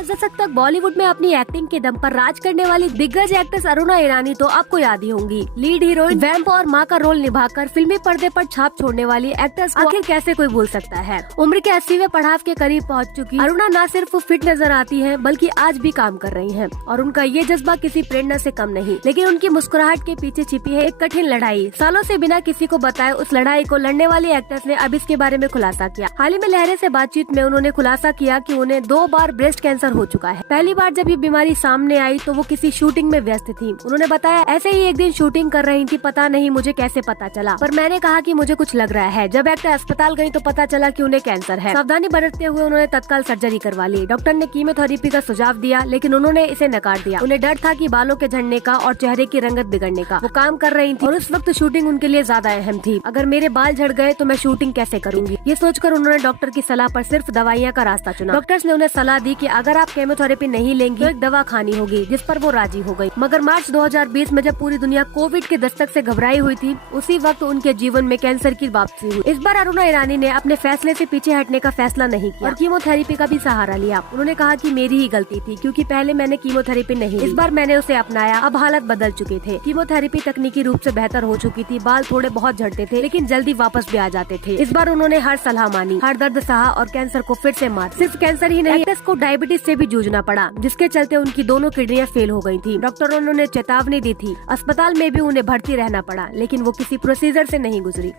आज दशक तक बॉलीवुड में अपनी एक्टिंग के दम पर राज करने वाली दिग्गज एक्ट्रेस अरुणा ईरानी तो आपको याद ही होंगी। लीड हीरोइन वैम्प और माँ का रोल निभाकर फिल्मी पर्दे पर छाप छोड़ने वाली एक्ट्रेस को आखिर कैसे कोई भूल सकता है। उम्र के 80वें पड़ाव के करीब पहुंच चुकी अरुणा न सिर्फ फिट नजर आती हैं, बल्कि आज भी काम कर रही हैं और उनका ये जज्बा किसी प्रेरणा से कम नहीं। लेकिन उनकी मुस्कुराहट के पीछे छिपी है एक कठिन लड़ाई। सालों से बिना किसी को बताए उस लड़ाई को लड़ने वाली एक्ट्रेस ने अब इसके बारे में खुलासा किया। हाल ही में लहरे से बातचीत में उन्होंने खुलासा किया कि उन्हें 2 बार ब्रेस्ट कैंसर हो चुका है। पहली बार जब ये बीमारी सामने आई तो वो किसी शूटिंग में व्यस्त थी। उन्होंने बताया, ऐसे ही एक दिन शूटिंग कर रही थी, पता नहीं मुझे कैसे पता चला, पर मैंने कहा कि मुझे कुछ लग रहा है। जब एक्टर अस्पताल गई तो पता चला कि उन्हें कैंसर है। सावधानी बरतते हुए उन्होंने तत्काल सर्जरी करवा ली। डॉक्टर ने कीमोथेरेपी का सुझाव दिया, लेकिन उन्होंने इसे नकार दिया। उन्हें डर था कि बालों के झड़ने का और चेहरे की रंगत बिगड़ने का। वो काम कर रही थी और उस वक्त शूटिंग उनके लिए ज्यादा अहम थी। अगर मेरे बाल झड़ गए तो मैं शूटिंग कैसे करूंगी, ये सोचकर उन्होंने डॉक्टर की सलाह पर सिर्फ दवाइयाँ का रास्ता चुना। डॉक्टर्स ने उन्हें सलाह दी कि अगर आप केमोथेरेपी नहीं लेंगी तो एक दवा खानी होगी, जिस पर वो राजी हो गई। मगर मार्च 2020 में जब पूरी दुनिया कोविड के दस्तक से घबराई हुई थी, उसी वक्त उनके जीवन में कैंसर की वापसी हुई। इस बार अरुणा ईरानी ने अपने फैसले से पीछे हटने का फैसला नहीं किया और कीमोथेरेपी का भी सहारा लिया। उन्होंने कहा कि मेरी ही गलती थी, क्योंकि पहले मैंने कीमोथेरेपी नहीं ली। इस बार मैंने उसे अपनाया। अब हालत बदल चुके थे। कीमोथेरेपी तकनीकी रूप से बेहतर हो चुकी थी। बाल थोड़े बहुत झड़ते थे, लेकिन जल्दी वापस भी आ जाते थे। इस बार उन्होंने हर सलाह मानी, हर दर्द सहा और कैंसर को फिर से मात। सिर्फ कैंसर ही नहीं, एक्ट्रेस को डायबिटीज से भी जूझना पड़ा, जिसके चलते उनकी दोनों किडनियां फेल हो गई थी। डॉक्टरों ने उन्हें चेतावनी दी थी। अस्पताल में भी उन्हें भर्ती रहना पड़ा, लेकिन वो किसी प्रोसीजर से नहीं गुजरी।